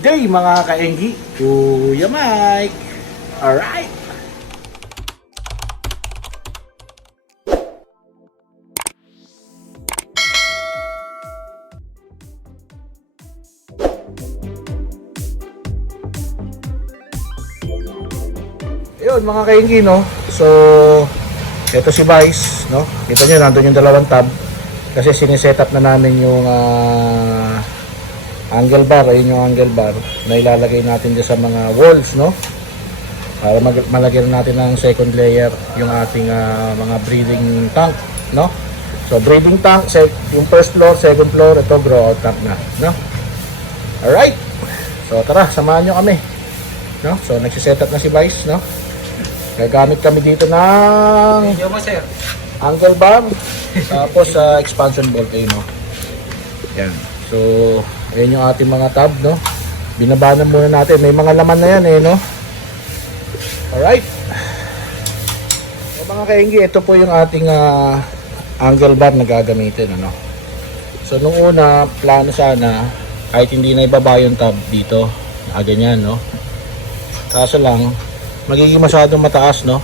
day mga kaenggi, Kuya Mike. Alright. Yun mga kaenggi, no? So, ito si Vice, no? Kita nyo, nandun yung dalawang tab. Kasi siniset up na namin yung angle bar. Ayun yung angle bar na ilalagay natin dyan sa mga walls, no? Para malagyan natin ng second layer yung ating mga breeding tank, no? So, breeding tank, yung first floor, second floor, ito grow out tank na, no? Alright. So, tara, samahan nyo kami, no? So, nagsiset up na si Vice, no? Gagamit kami dito ng angle bar tapos expansion bolt, no? Yan. So, ayan yung ating mga tab, no? Binabanan muna natin. May mga laman na yan, no? Alright. So, mga kaenggi, ito po yung ating angle bar na gagamitin, ano? So, nung una, plano sana, kahit hindi na ibaba yung tab dito, ganyan, no? Kaso lang, magiging masyadong mataas, no?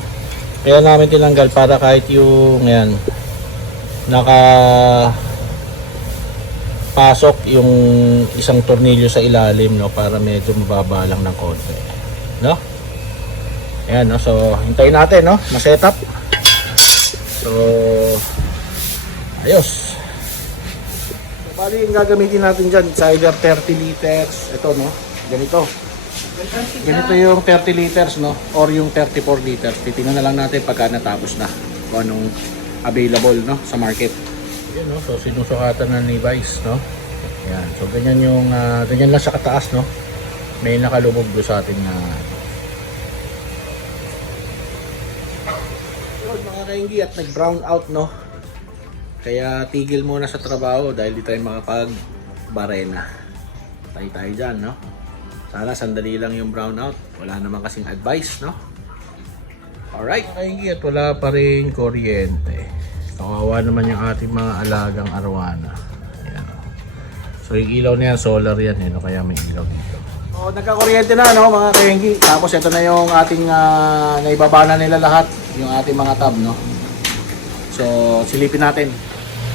Kaya namin tinanggal para kahit yung yan pasok yung isang tornilyo sa ilalim, no, para medyo mababa lang ng konti, no? Ayan, no? So hintayin natin, no, ma-setup. So ayos. So, bali yung gagamitin natin dyan, it's either 30 liters, ito, no, ganito yung 30 liters, no, or yung 34 liters. Titingnan na lang natin pagka natapos na kung anong available, no, sa market. Yan, no, so sinusukatan na ni Vice, no. Yan, so ganyan yung ganyan lang sa kataas, no. May nakalubog do sa ating yun, mga kainggi, at nag brown out, no. Kaya tigil muna sa trabaho dahil di tayo makapag barena. Tayo dyan, no. Sana sandali lang yung brownout. Wala naman kasing advice, no? Alright. Kainggi, at wala pa rin kuryente. Kawawa naman yung ating mga alagang arwana. Ayan. So yung ilaw na yan, solar yan, no? Kaya may ilaw dito. So nagka-kuryente na, no, mga kainggi. Tapos ito na yung ating naibaba na nila lahat. Yung ating mga tab, no? So silipin natin.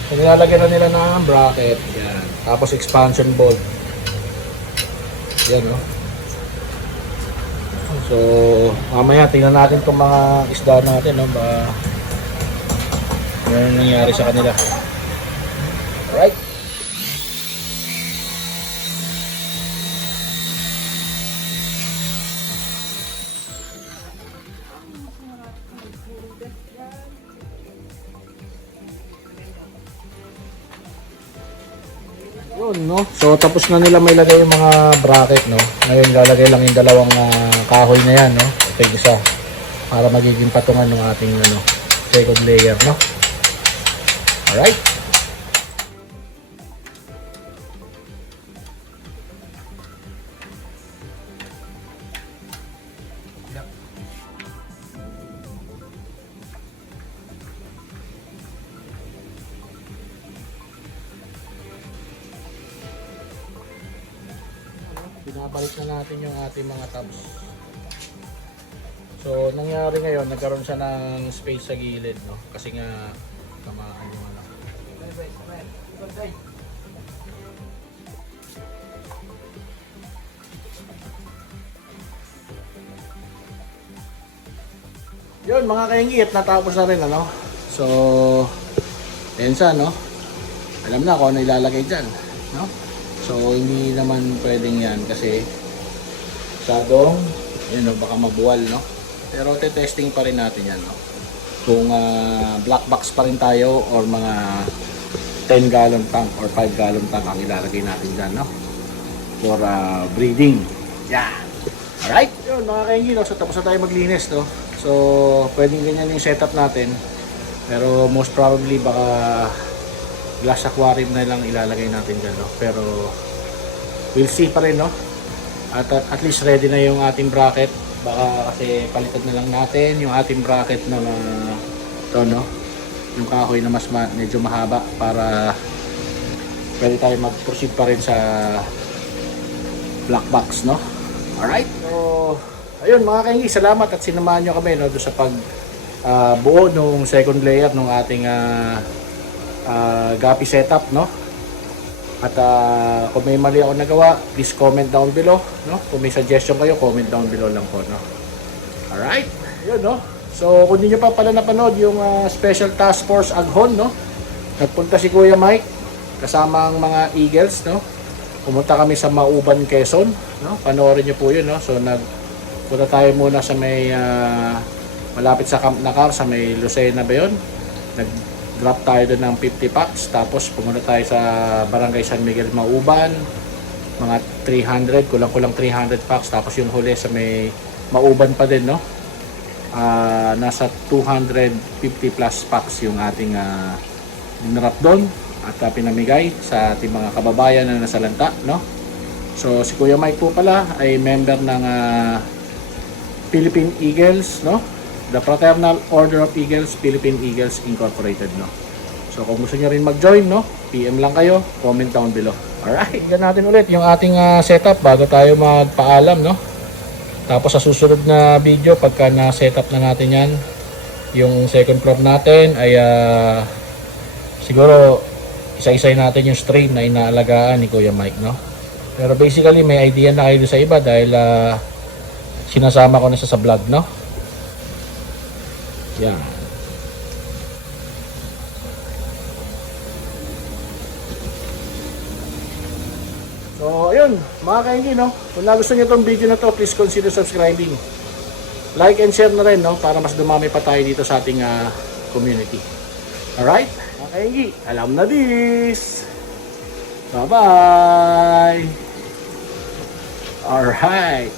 So nilalagyan na nila ng bracket. Yan. Tapos expansion bolt. Yan, no? So mamaya tingnan natin itong mga isda natin, no, ba ano nangyari sa kanila. Alright. Yun, no? So tapos na nila may lagay yung mga bracket, no? Ngayon lalagay lang yung dalawang kahoy na yan, no? Ito yung isa para magiging patungan ng ating second layer, no? Alright. Binabalik na natin yung ating mga tabs. So nangyari ngayon, nagkaroon siya ng space sa gilid, no? Kasi nga tamaan yung ano. Yun mga kainggi, at natapos na rin, ano? So ayan siya, no? Alam na kung ano ilalagay dyan, no? So hindi naman pwedeng yan kasi masyadong yun, no, baka mabuwal, no? Pero testing pa rin natin yan, no? Kung black box pa rin tayo or mga 10 gallon tank or 5 gallon tank ang ilalagay natin dyan, no? For breeding. Yeah. Alright. Yun mga kainggi, no? So tapos na tayo maglinis, no? So pwedeng ganyan yung setup natin. Pero most probably baka glass aquarium na lang ilalagay natin dyan, no? Pero we'll see pa rin, no? At least ready na yung ating bracket. Baka kasi palitan na lang natin yung ating bracket na to, no? Yung kahoy na mas medyo mahaba para pwede tayo mag-proceed pa rin sa black box, no? Alright? So, ayun mga kaingi, salamat at sinamahan nyo kami, no, doon sa pag buo nung second layer nung ating gapi setup, no? At kung may mali ako nagawa, please comment down below, no? Kung may suggestion kayo, comment down below lang po, no? Alright? Yun, no? So, kung hindi nyo pa pala napanood yung Special Task Force Aghon, no? Nagpunta si Kuya Mike kasama ang mga Eagles, no? Pumunta kami sa Mauban, Quezon, no? Panoorin nyo po yun, no? So, nagpunta tayo muna sa may malapit sa Camp Nakar, sa may Lucena ba yun? Nag-drop tayo doon ng 50 packs, tapos pumunta tayo sa Barangay San Miguel, Mauban, mga 300, kulang-kulang 300 packs, tapos yung huli sa may Mauban pa din, no? Nasa 250 plus packs yung ating dinrap doon at pinamigay sa ating mga kababayan na nasalanta, no? So si Kuya Mike po pala ay member ng Philippine Eagles, no? The Fraternal Order of Eagles, Philippine Eagles Incorporated, no? So kung gusto niyo rin mag-join, no? PM lang kayo, comment down below. Alright, tignan natin ulit yung ating setup bago tayo magpaalam, no? Tapos sa susunod na video, pagka na-setup na natin yan, yung second floor natin ay siguro isa-isay natin yung strain na inaalagaan ni Kuya Mike, no? Pero basically may idea na kayo sa iba dahil sinasama ko na siya sa vlog, no? Yan. So, ayun, mga kaingi, no? Kung nagustuhan nyo itong video na to, please consider subscribing. Like and share na rin, no? Para mas dumami pa tayo dito sa ating community. Alright? Mga kaingi, alam na this! Bye-bye! Alright!